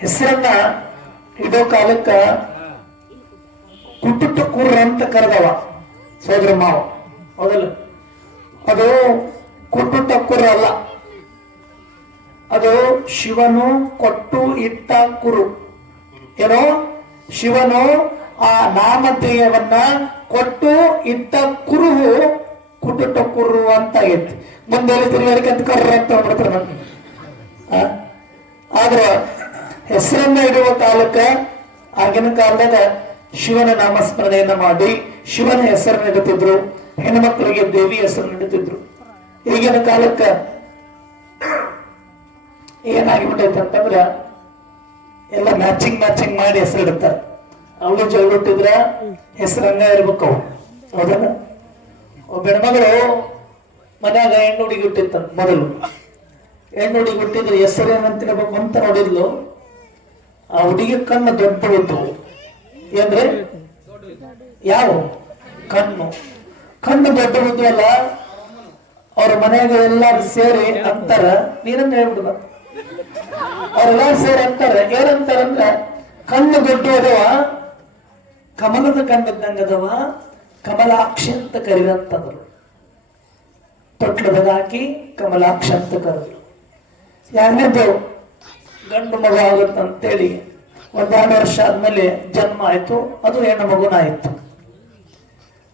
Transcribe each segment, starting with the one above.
ಹೆಸರನ್ನ ಇಡೋ ಕಾಲಕ್ಕ ಕುಟುಟ ಕುರ್ರ ಅಂತ ಕರೆದವ, ಸೋದರ ಮಾವ. ಹೌದಲ್ಲ? ಅದು ಕುಟುಟ ಕುರ್ರ ಅಲ್ಲ. ಅದು ಶಿವನು ಕೊಟ್ಟು ಇಟ್ಟ ಕುರು. ಏನೋ? ಶಿವನು ಆ ನಾಮಧೇಯವನ್ನ ಕೊಟ್ಟು ಇಟ್ಟ ಕುರುಹು ಕುಟುಟ ಕುರು ಅಂತ ಆಗೈತಿ. ಮುಂದೆ ತಿರುಗಾಡಿಕೆ ಅಂತ ಕರ್ರ ಅಂತ ಮಾಡ್ತಾರೆ? ಆದ್ರ ಹೆಸರನ್ನ ಇಡುವ ಕಾಲಕ್ಕ ಆಗಿನ ಕಾಲದಾಗ ಶಿವನ ನಾಮಸ್ಮರಣೆಯನ್ನ ಮಾಡಿ ಶಿವನ ಹೆಸರನ್ನ ಇಡುತ್ತಿದ್ರು ಮಕ್ಕಳಿಗೆ ದೇವಿ ಹೆಸರನ್ನ ಇಡುತ್ತಿದ್ರು ಈಗಿನ ಕಾಲಕ್ಕ ಏನಾಗಿಬಿಟ್ಟೈತೆ ಅಂತಂದ್ರ ಎಲ್ಲ ಮ್ಯಾಚಿಂಗ್ ಮ್ಯಾಚಿಂಗ್ ಮಾಡಿ ಹೆಸರು ಇಡುತ್ತಾರೆ. ಅವಳು ಜೋಳು ಹುಟ್ಟಿದ್ರ ಹೆಸರಂಗ ಇರ್ಬೇಕು ಅವು ಹೌದಲ್ಲ? ಒಬ್ಬ ಹೆಣ್ಮಗಳು ಮನ್ಯಾಗ ಹೆಣ್ಣು ಹುಡುಗಿ ಹುಟ್ಟಿತ್ತ ಮೊದಲು. ಹೆಣ್ಣು ಹುಡುಗಿ ಹುಟ್ಟಿದ್ರೆ ಹೆಸರು ಅಂತ ನೋಡಿದ್ಲು. ಆ ಹುಡುಗಿ ಕಣ್ಣು ದೊಡ್ಡ ಇದ್ದವು ಏನ್ರಿ? ಯಾವ ಕಣ್ಣು. ಕಣ್ಣು ದೊಡ್ಡ ಅಲ್ಲ, ಅವ್ರ ಮನೆಯಾಗ ಎಲ್ಲಾರು ಸೇರಿ ಅಂತಾರ. ನೀನಂತ ಹೇಳ್ಬಿಡುದ ಅವ್ರೆಲ್ಲಾರು ಸೇರಿ ಅಂತಾರ. ಏನಂತಾರಂದ್ರ ಕಣ್ಣು ದೊಡ್ಡ ಅದವ, ಕಮಲದ ಕಣ್ಣಿದ್ದಂಗದವ ಕಮಲಾಕ್ಷಿ ಅಂತ ಕರೀರಂತಂದ್ರು ತೊಟ್ಲು ಬದಾಕಿ ಕಮಲಾಕ್ಷ ಅಂತ ಕರೆದ್ರು. ಎರಡನೇದು ಗಂಡು ಮಗು ಆಗುತ್ತಂತೇಳಿ ಒಂದಾರು ವರ್ಷ ಆದ್ಮೇಲೆ ಜನ್ಮ ಆಯ್ತು, ಅದು ಹೆಣ್ಣು ಮಗುನ ಆಯ್ತು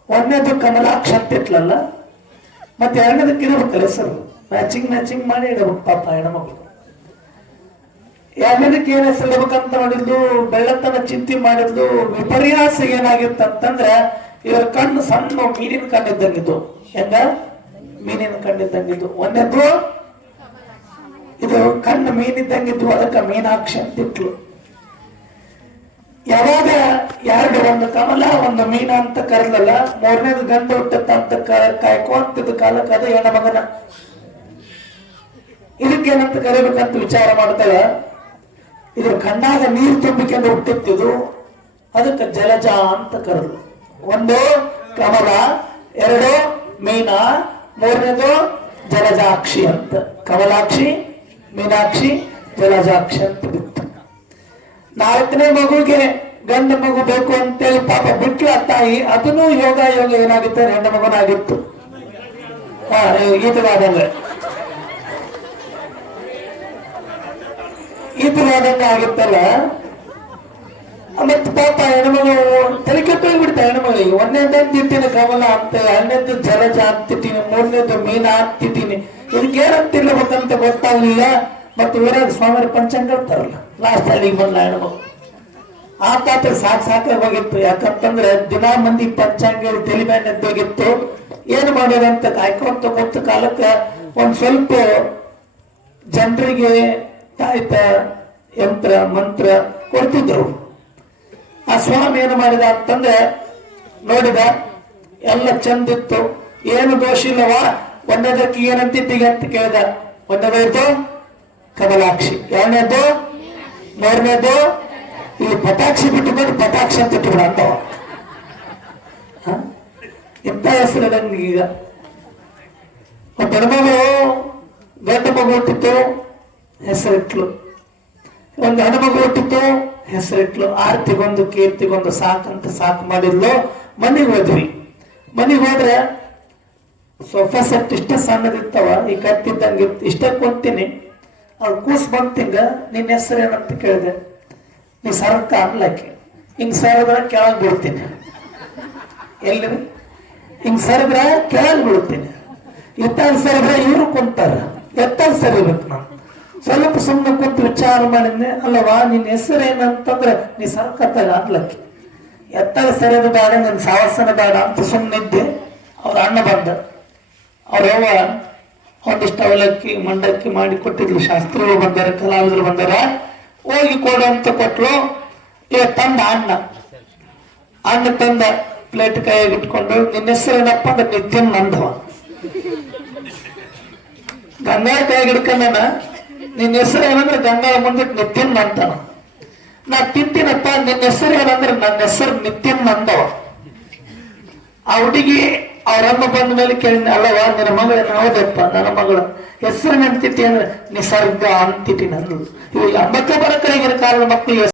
ಒಂದನೇದು ಕಮಲಾಕ್ಷ ಅಂತ ಇಟ್ಲಲ್ಲ ಮತ್ತೆ ಎರಡನೇದಕ್ಕೆ ಇರ್ಬೇಕಲ್ಲ ಹೆಸರು? ಮ್ಯಾಚಿಂಗ್ ಮ್ಯಾಚಿಂಗ್ ಮಾಡಿ ಇಡಬೇಕು ಪಾಪ ಹೆಣ್ಮಗಳು ಎರಡನೇದಕ್ಕೆ ಏನ್ ಹೆಸರು ಇಡಬೇಕಂತ ನೋಡಿದ್ದು, ಬೆಳ್ಳತನ ಚಿಂತೆ ಮಾಡಿದ್ಲು ವಿಪರ್ಯಾಸ ಏನಾಗಿತ್ತಂತಂದ್ರ, ಇವ್ರ ಕಣ್ಣು ಸಣ್ಣ ಮೀನಿನ ಕಣ್ಣಿದ್ದಂಗಿದ್ದು. ಹೆಂಗ? ಮೀನಿನ ಕಣ್ಣಿದ್ದಂಗಿದ್ದು. ಒಂದನೇದು? ಇದು ಕಣ್ಣು ಮೀನಿದ್ದಂಗಿದ್ವು, ಅದಕ್ಕೆ ಮೀನಾಕ್ಷಿ ಅಂತ ಇಟ್ಲು ಯಾವಾಗ ಎರಡು ಒಂದು ಕಮಲ, ಒಂದು ಮೀನ ಅಂತ ಕರೆದಲ್ಲ ಮೂರನೇದು ಗಂಧ ಹುಟ್ಟತ್ತ ಅಂತ ಕಾಯ್ಕೊಂತಿದ್ದ ಕಾಲಕ್ಕೆ ಅದು ಹೆಣ್ಣ ಮಗನ. ಇದಕ್ಕೇನಂತ ಕರಿಬೇಕಂತ ವಿಚಾರ ಮಾಡ್ತಾಳ ಇದು ಕಣ್ಣಾಗ ನೀರು ತುಂಬಿಕೊಂಡು ಹುಟ್ಟಿತ್ತಿದು ಅದಕ್ಕೆ ಜಲಜ ಅಂತ ಕರೆದು ಒಂದು ಕಮಲ, ಎರಡು ಮೀನ, ಮೂರನೇದು ಜಲಜಾಕ್ಷಿ ಅಂತ. ಕಮಲಾಕ್ಷಿ ಮೀನಾಕ್ಷಿ ಜಲಜಾಕ್ಷಿ ಅಂತ ಬಿತ್ತು. ನಾಲ್ಕನೇ ಮಗುಗೆ ಗಂಡ ಮಗು ಬೇಕು ಅಂತೇಳಿ ಪಾಪ ಬಿಟ್ಲ ತಾಯಿ, ಅದನ್ನು ಯೋಗ ಯೋಗ ಏನಾಗುತ್ತೆ? ಹೆಣ್ಣು ಮಗನಾಗಿತ್ತು. ಹಾ ಈತವಾದಂಗೆ ಈತವಾದಂಗ ಆಗಿತ್ತಲ್ಲ? ಮತ್ತೆ ಪಾಪ ಹೆಣ್ಮಗಳು ತಲೆ ಕೆಟ್ಟೋಗಿ ಬಿಡ್ತಾ ಹೆಣ್ಮಗಳಿಗೆ. ಒಂದನೇದು ತಿಂತೀನಿ ಕಮಲ ಅಂತ ಹನ್ನೆದ್ದು ಜಲಜ ಅಂತಿದ್ದೀನಿ ಮೂರನೇದು ಮೀನ ಹಾಕ್ತಿದ್ದೀನಿ ಇರ್ಬೇಕಂತ ಗೊತ್ತಾಗ್ಲಿಲ್ಲ. ಮತ್ತೆ ಊರಾಗ ಸ್ವಾಮಿ ಪಂಚಾಂಗ ಹೇಳ್ತಾರಲ್ಲ ಲಾಸ್ಟ್ ಅಲ್ಲಿಗೆ ಬಂದ ಹೆಣ್ಮಗಳು. ಆ ತಾತ ಸಾಕ್ ಸಾಕಾಗಿ ಹೋಗಿತ್ತು. ಯಾಕಂತಂದ್ರೆ ದಿನಾ ಮಂದಿ ಪಂಚಾಂಗ ತಲೆ ಮೇಲೆ ಎದ್ದೋಗಿತ್ತು. ಏನ್ ಮಾಡೋದಂತ ಕಾಯ್ಕೊಂತ ಗೊತ್ತ ಕಾಲಕ್ಕೆ ಒಂದು ಸ್ವಲ್ಪ ಜನರಿಗೆ ತಾಯ್ತ ಯಂತ್ರ, ಮಂತ್ರ ಕೊಡ್ತಿದ್ರು. ಆ ಸ್ವಾಮಿ ಏನು ಮಾಡಿದ ಅಂತಂದ್ರೆ, ನೋಡಿದ, ಎಲ್ಲ ಚಂದಿತ್ತು. ಏನು ದೋಷ ಇಲ್ಲವಾ? ಒಂದದಕ್ಕೆ ಏನಂತಿದ್ದೀಗ ಅಂತ ಕೇಳಿದ. ಒಂದನೇದು ಕಮಲಾಕ್ಷಿ, ಎರಡನೇದು ಮೂರನೇದು ಈ ಪಟಾಕ್ಷಿ ಬಿಟ್ಟುಕೊಂಡು ಪಟಾಕ್ಷಿ ಅಂತ ಇಟ್ಬಿಡ ಅಂತವ ಎಂತ ಹೆಸರು ನನಗೀಗ ಒಬ್ಬ ಹೆಣ್ಮಗಳು ಗಂಡ ಮಗು ಹುಟ್ಟಿತ್ತು, ಹೆಸರಿಟ್ಲು. ಒಂದು ಹೆಣ್ಮಗು ಹುಟ್ಟಿತು. ಹೆಸರಿಟ್ಲು, ಆರ್ತಿಗೊಂದು, ಕೀರ್ತಿಗೊಂದು, ಸಾಕಂತ ಸಾಕು ಮಾಡಿದ್ಲು. ಮನೆಗೆ ಹೋದ್ವಿ. ಮನೆಗೆ ಹೋದ್ರೆ ಸೋಫಾ ಸೆಟ್ ಇಷ್ಟ ಸಣ್ಣದಿತ್ತವ, ಈ ಕತ್ತಿದ್ದಂಗೆ ಇತ್ತು. ಇಷ್ಟ ಕೊಡ್ತೀನಿ. ಅವ್ರು ಕೂಸ್ ಬಂತಿಂಗ ನಿನ್ನ ಹೆಸರು ಏನಂತ ಕೇಳಿದೆ. ನೀ ಸರ್ಕ ಅನ್ಲಕ್ಕೆ ಹಿಂಗ್ ಸರದ್ರ ಕೆಳಗೆ ಬಿಡ್ತೀನಿ. ಎಲ್ಲಿ? ಹಿಂಗ್ ಸರದ್ರ ಕೆಳಗೆ ಬಿಡ್ತೀನಿ. ಇತ್ತಾಗ ಸರಿದ್ರೆ ಇವರು ಕುಂತಾರ. ಎತ್ತಾಗ ಸರಿಬೇಕು ನಾನು. ಸ್ವಲ್ಪ ಸುಮ್ಮನೆ ಕುಂತು ವಿಚಾರ ಮಾಡಿದ್ನೆ ಅಲ್ಲವಾ ನಿನ್ನ ಹೆಸರು ಏನಂತಂದ್ರೆ, ನೀ ಸರ್ಕತ್ತಾಗ ಅನ್ಲಕ್ಕೆ ಎತ್ತಾಗ ಸರಿಯೋದು ಬೇಡ, ನನ್ನ ಸಾಹಸನ ಬೇಡ ಅಂತ ಸುಮ್ಮನಿದ್ದೆ ಅವ್ರ ಅಣ್ಣ ಬಂದ. ಅವ್ರವ್ವ ಒಂದಿಷ್ಟು ಅವಲಕ್ಕಿ, ಮಂಡಕ್ಕಿ ಮಾಡಿ ಕೊಟ್ಟಿದ್ಲು. ಶಾಸ್ತ್ರಿಗಳು ಬಂದಾರ, ಕಲಾವಿದರು ಬಂದಾರ. ಹೋಗಿ ಕೊಡು ಅಂತ ಕೊಟ್ಲು. ಇವ ತಂದ ಅಣ್ಣ. ಅಣ್ಣ ತಂದ ಪ್ಲೇಟ್ ಕೈಯಾಗಿ ಇಟ್ಕೊಂಡು, ನಿನ್ನ ಹೆಸರು ಏನಪ್ಪ ಅಂದ್ರೆ ನಿತ್ಯನ್ ನಂದವ. ಗಂಗಾಳ ಕೈಯಾಗಿ ಹಿಡ್ಕೊಂಡನ ನಿನ್ನ ಹೆಸರು ಏನಂದ್ರೆ ಗಂಗಾಳ ಮುಂದೆ ನಿತ್ಯನ್ ಅಂತಾನ ನಾ ತಿಂತೀನಪ್ಪ, ನಿನ್ನ ಹೆಸರು ಏನಂದ್ರೆ ನನ್ನ ಹೆಸರು ನಿತ್ಯನ್ ಅಂದವ ಆ ಹುಡುಗಿ ಅವರಮ್ಮ ಬಂದ ಮೇಲೆ ಕೇಳಿದ ಅಲ್ಲವ ನಿನ್ನ ಮಗಳ ಹೌದಪ್ಪ ನನ್ನ ಮಗಳು? ಹೆಸರು ನೆನ್ತಿಟ್ಟಿ ಅಂದ್ರೆ ನಿಸರ್ಗ ಅಂತಿಟ್ಟಿ ನಂದು. ಇವಾಗ ಎಂಬಕ್ಕ ಬರ ಕಡೆಗಿರ ಕಾರಣ ಮಕ್ಕಳಿಗೆ